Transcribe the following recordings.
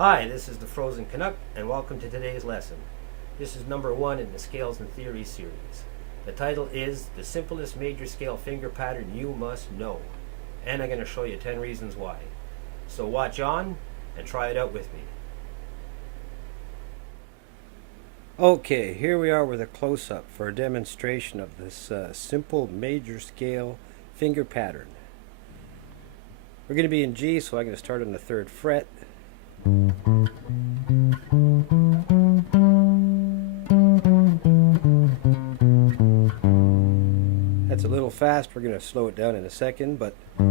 Hi, this is the Frozen Canuck, and welcome to today's lesson. This is number 1 in the Scales and Theory series. The title is The Simplest Major Scale Finger Pattern You Must Know, and I'm going to show you 10 reasons why. So watch on and try it out with me. Okay, here we are with a close-up for a demonstration of this simple major scale finger pattern. We're going to be in G, so I'm going to start on the 3rd fret. That's a little fast. We're going to slow it down in a second, but I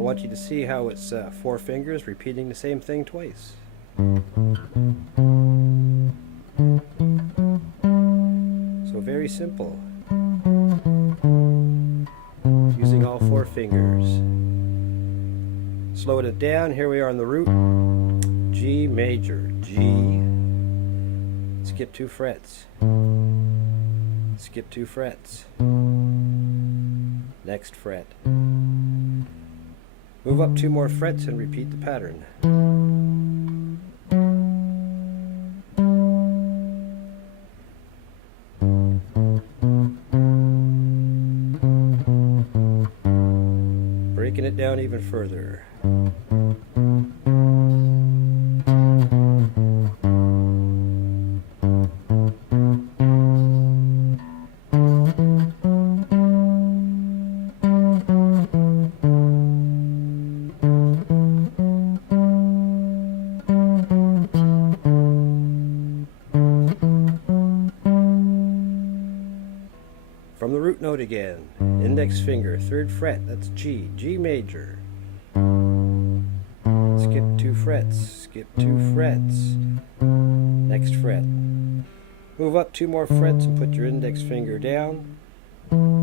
want you to see how it's 4 fingers repeating the same thing twice. So very simple. Using all 4 fingers. Slowing it down, here we are on the root. G major, G. Skip 2 frets. Skip 2 frets. Next fret. Move up 2 more frets and repeat the pattern. Breaking it down even further. From the root note again, index finger, 3rd fret, that's G, G major. Skip 2 frets, skip 2 frets, next fret. Move up 2 more frets and put your index finger down.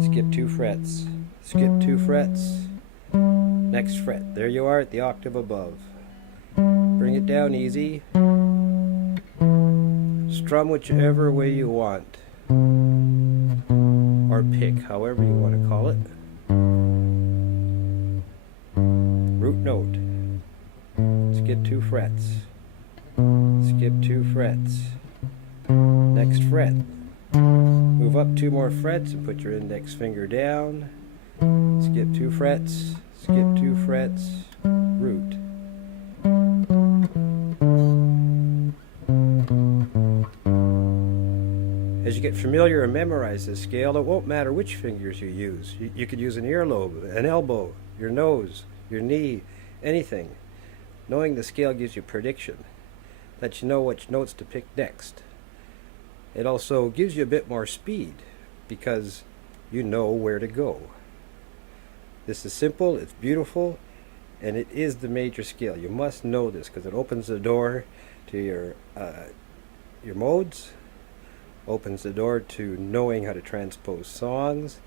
Skip 2 frets, skip 2 frets, next fret. There you are at the octave above. Bring it down easy. Strum whichever way you want. Or pick, however you want to call it. Root note. Skip 2 frets. Skip 2 frets. Next fret. Move up 2 more frets and put your index finger down. Skip 2 frets. Skip 2 frets. Root. As you get familiar and memorize this scale, it won't matter which fingers you use. You could use an earlobe, an elbow, your nose, your knee, anything. Knowing the scale gives you prediction, lets you know which notes to pick next. It also gives you a bit more speed because you know where to go. This is simple, it's beautiful, and it is the major scale. You must know this because it opens the door to your modes. Opens the door to knowing how to transpose songs.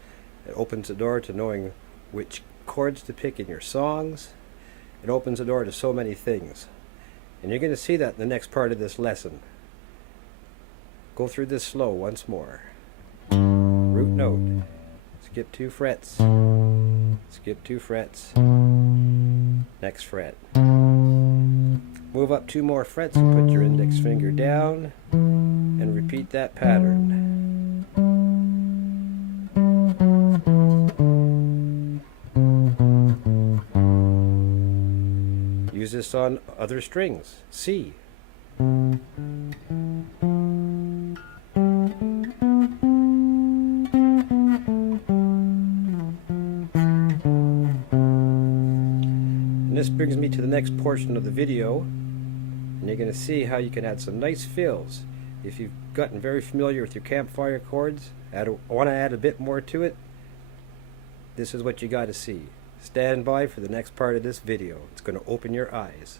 It opens the door to knowing which chords to pick in your songs. It opens the door to so many things. And you're going to see that in the next part of this lesson. Go through this slow once more. Root note. Skip 2 frets. Skip 2 frets. Next fret. Move up 2 more frets and put your index finger down. And repeat that pattern. Use this on other strings. C. In this brings me to the next portion of the video, and you're going to see how you can add some nice fills. If you've gotten very familiar with your campfire chords, want to add a bit more to it, this is what you got to see. Stand by for the next part of this video. It's going to open your eyes.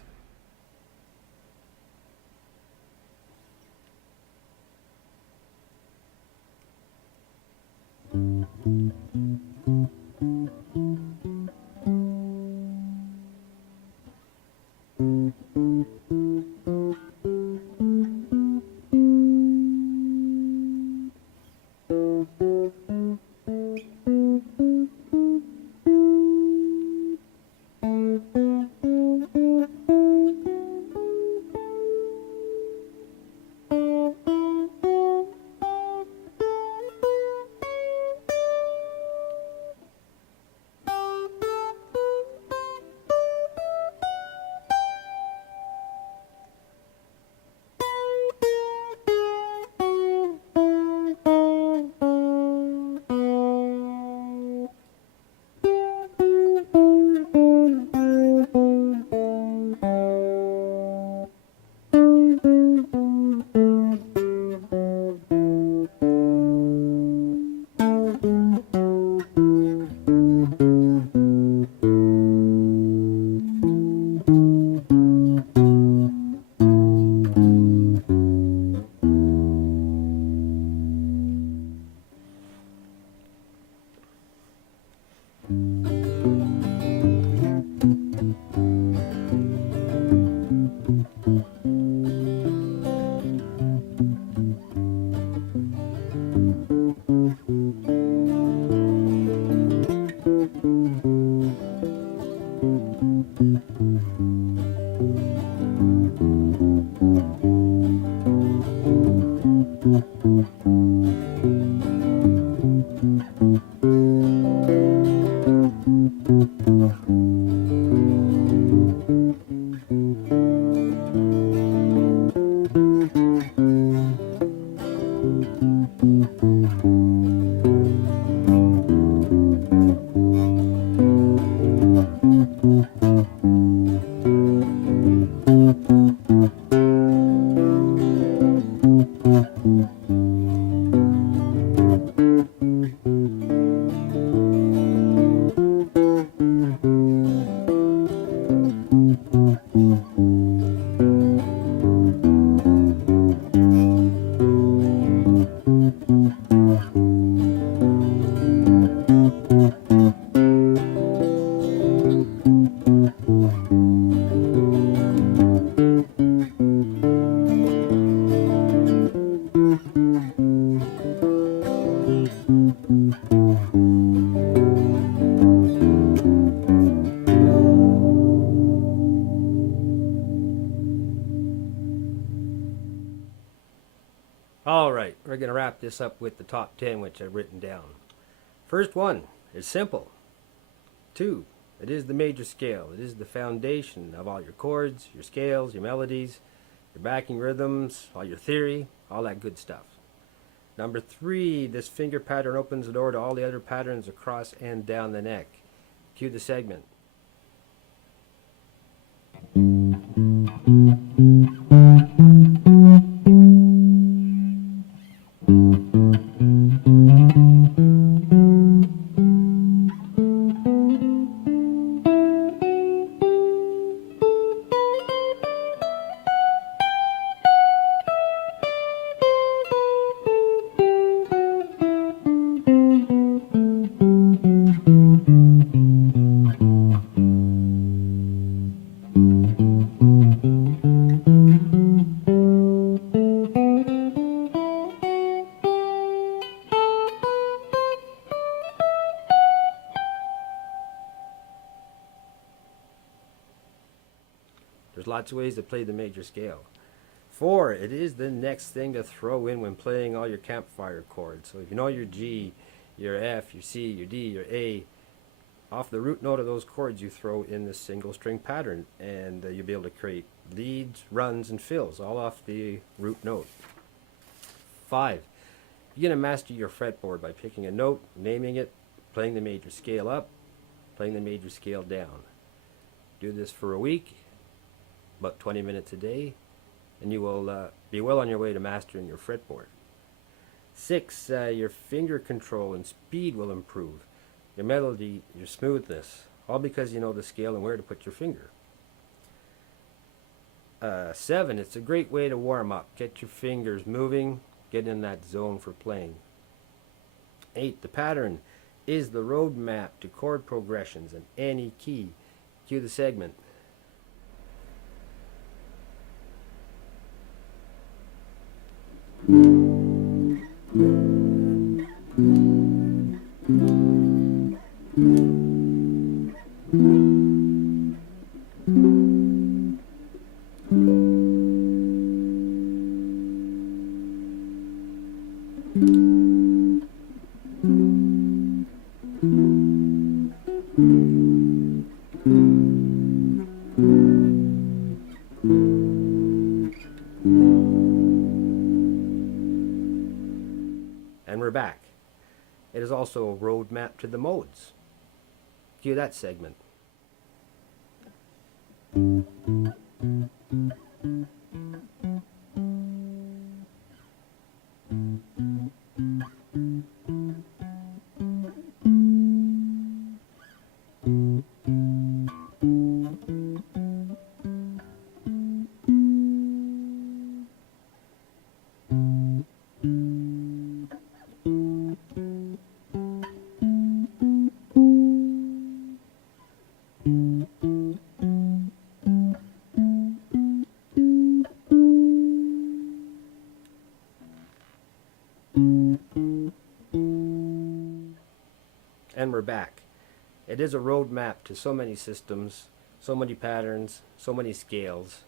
going to wrap this up with the top 10 which I've written down. First one is simple. 2, it is the major scale. It is the foundation of all your chords, your scales, your melodies, your backing rhythms, all your theory, all that good stuff. Number 3, this finger pattern opens the door to all the other patterns across and down the neck. Cue the segment. There's lots of ways to play the major scale. 4, it is the next thing to throw in when playing all your campfire chords. So if you know your G, your F, your C, your D, your A, off the root note of those chords you throw in this single string pattern, and you'll be able to create leads, runs, and fills all off the root note. 5, you're going to master your fretboard by picking a note, naming it, playing the major scale up, playing the major scale down. Do this for a week, about 20 minutes a day, and you will be well on your way to mastering your fretboard. 6, your finger control and speed will improve. Your melody, your smoothness, all because you know the scale and where to put your finger. 7, it's a great way to warm up. Get your fingers moving, get in that zone for playing. 8, the pattern is the roadmap to chord progressions in any key. Cue the segment. And we're back. It is also a roadmap to the modes. Cue that segment. And we're back. It is a roadmap to so many systems, so many patterns, so many scales,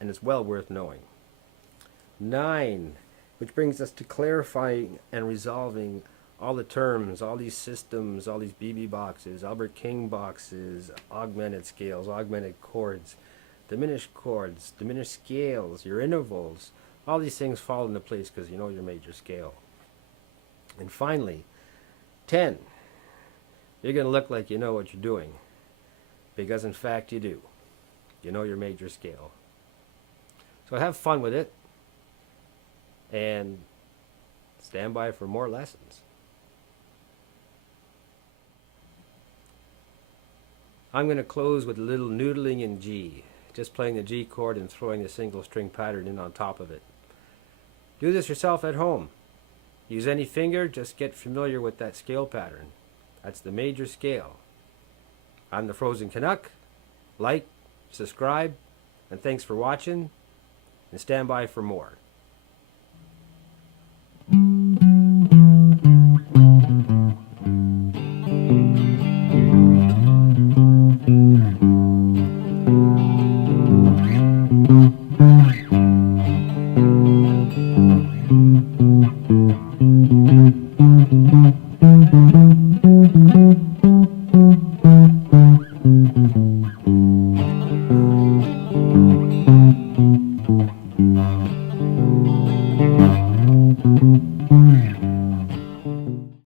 and it's well worth knowing. 9, which brings us to clarifying and resolving all the terms, all these systems, all these BB boxes, Albert King boxes, augmented scales, augmented chords, diminished chords, diminished scales, your intervals. All these things fall into place because you know your major scale. And finally, 10, you're going to look like you know what you're doing, because in fact you do. You know your major scale. So have fun with it, and stand by for more lessons. I'm going to close with a little noodling in G, just playing the G chord and throwing a single string pattern in on top of it. Do this yourself at home. Use any finger, just get familiar with that scale pattern. That's the major scale. I'm the Frozen Canuck. Like, subscribe, and thanks for watching, and stand by for more.